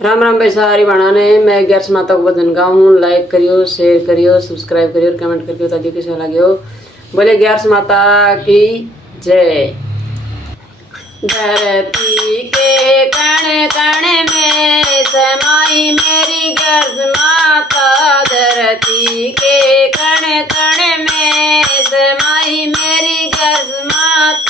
राम राम भाई सारी बनाने मैं गैर माता को भजन गाऊँ। लाइक करियो, शेयर करियो, सब्सक्राइब करियो और कमेंट करियो ताकि कैसा लगे हो। बोले गैर माता की जय। धरती के कण कण में समाई मेरी गर्ज माता, धरती के कण कण में समाई मेरी गर्ज माता।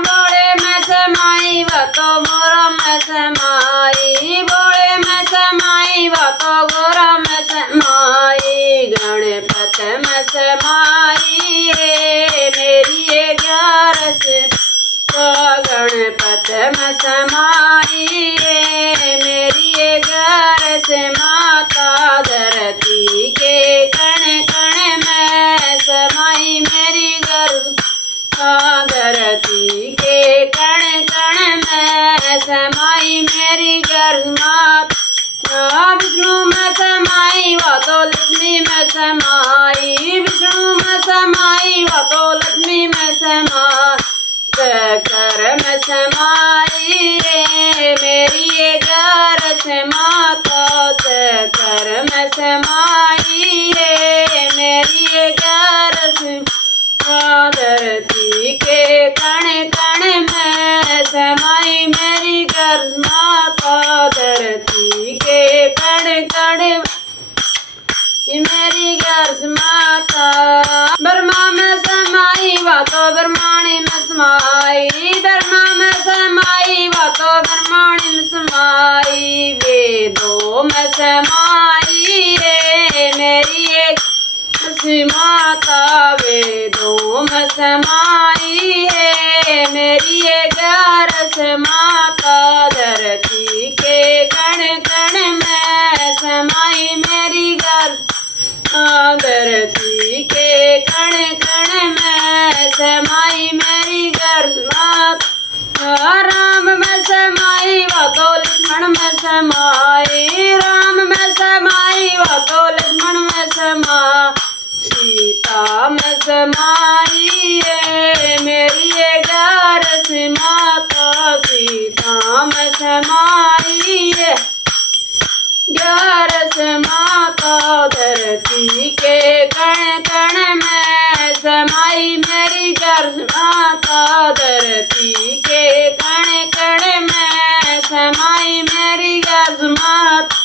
बोले में समाई व तो मोरा में समाई, बोले में समाई व तो गोरा में समाई, गणपत में समाई है मेरी 11 गणपत में समाई है मेरी 11 माता, धरती के कण कण में समाई मेरी गर्भ, धरती के कण कण में समाई मेरी गर्भ माता। विष्णु में समाई व तो लक्ष्मी में समाई, विष्णु में समाई व तो लक्ष्मी में समाई, कर में समाई रे मेरी 11 माता, कर में समाई रे मेरी 11 धरती के कण कण में समाई मेरी गर्ज माता, धरती के कण कण मेरी गर्ज माता। ब्रह्मा में समाई व तो ब्रह्माणी में समाई, ब्रह्मा में समाई व तो ब्रह्माणी में समाई, वेदों में समाई रे मेरी 11 माता, वेदों में समाई है मेरी 11 माता, धरती के कण कण में समाई मेरी गर्ज, धरती के कण कण में समाई मेरी गर्ज माता। राम में समाई व तो लक्ष्मण में समाई, राम में समाई व तो लक्ष्मण में समाई, सीता में समाई है मेरी 11 माता, सीता में समाई है 11 माता, धरती के कण कण में समाई मेरी गर्ज माता, धरती के कण कण में समाई मेरी गर्ज माता।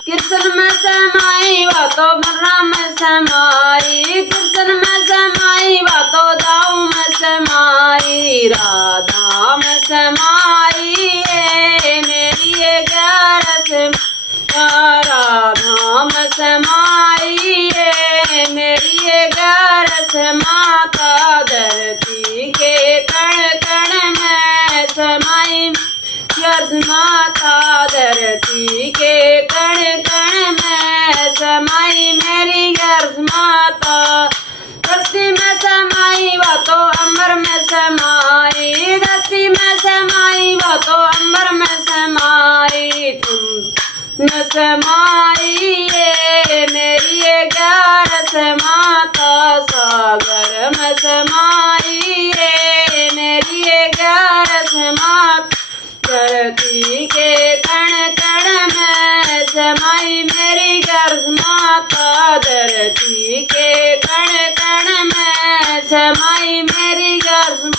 कृष्ण में समाई व तो बलराम में समाई, कृष्ण में समाई व तो दाऊ में समाई, राधा में समाई है मेरी 11 राधा में समाई है मेरी 11 माता, धरती के कण कण में समाई गर्ज माता, धरती के कण कण में समाई मेरी गर्ज माता। धरती में समाई व तो अंबर में समाई, धरती में समाई व तो अंबर में समाई, तुम न समाई है मेरी 11 माता, सागर में समाई है मेरी 11 माता, धरती के कण कण में समाई मेरी गर्ज माता, धरती के कण कण में समाई मेरी गर्ज।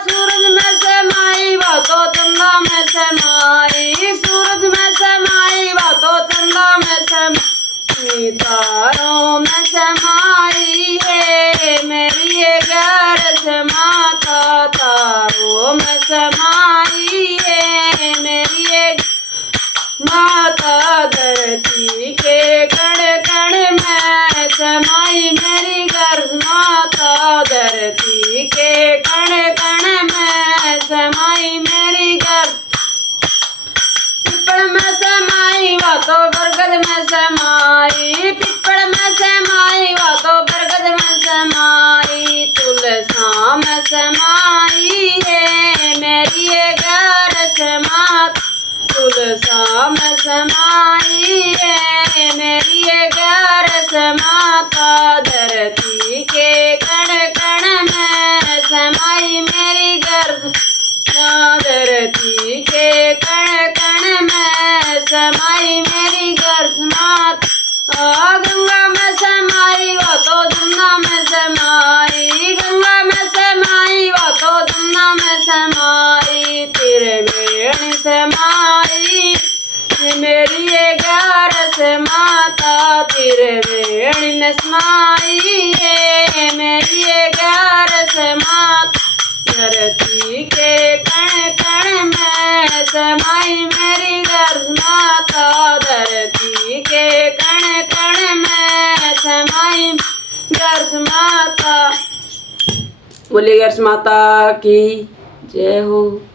सूरज में समाई व तो चंदा में समाई, सूरज में समाई व तो चंदा में समाई, तारों में समाई है मेरी 11 माता, तारों में समाई है मेरी 11 माता, धरती के कण कण में समाई मेरी गर्ज माता, धरती के कण कण में समाई मेरी गर्ज। पिपल में समाई व तो बरगद में समाई, पिपल में समाई व तो बरगद में समाई, तुलसा में समाई है मेरी 11 माता, तुलसा में समाई है मेरी 11 माता, धरती के कण कण में समाई मेरी गर्ज, धरती के कण कण समाई मेरी गर्स माता, गंगा में समाई वो तो जमुना में समाई, गंगा में समाई वो तो जमुना में समाई, तेरे बेड़ी समाई मेरी ये गर्स माता, तेरे बेड़ी में समाई है मेरी ये गर्स माता, धरती के कण कण में समाई मेरी गर्स माता, धरती के कण कण में समाई गर्स माता। बोलिए गर्स माता की जय हो।